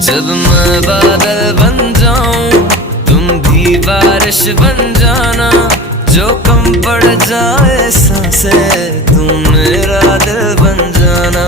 जब मैं बादल बन जाऊं तुम भी बारिश बन जाना, जो कम पड़ जाए सांसें तुम मेरा दिल बन जाना।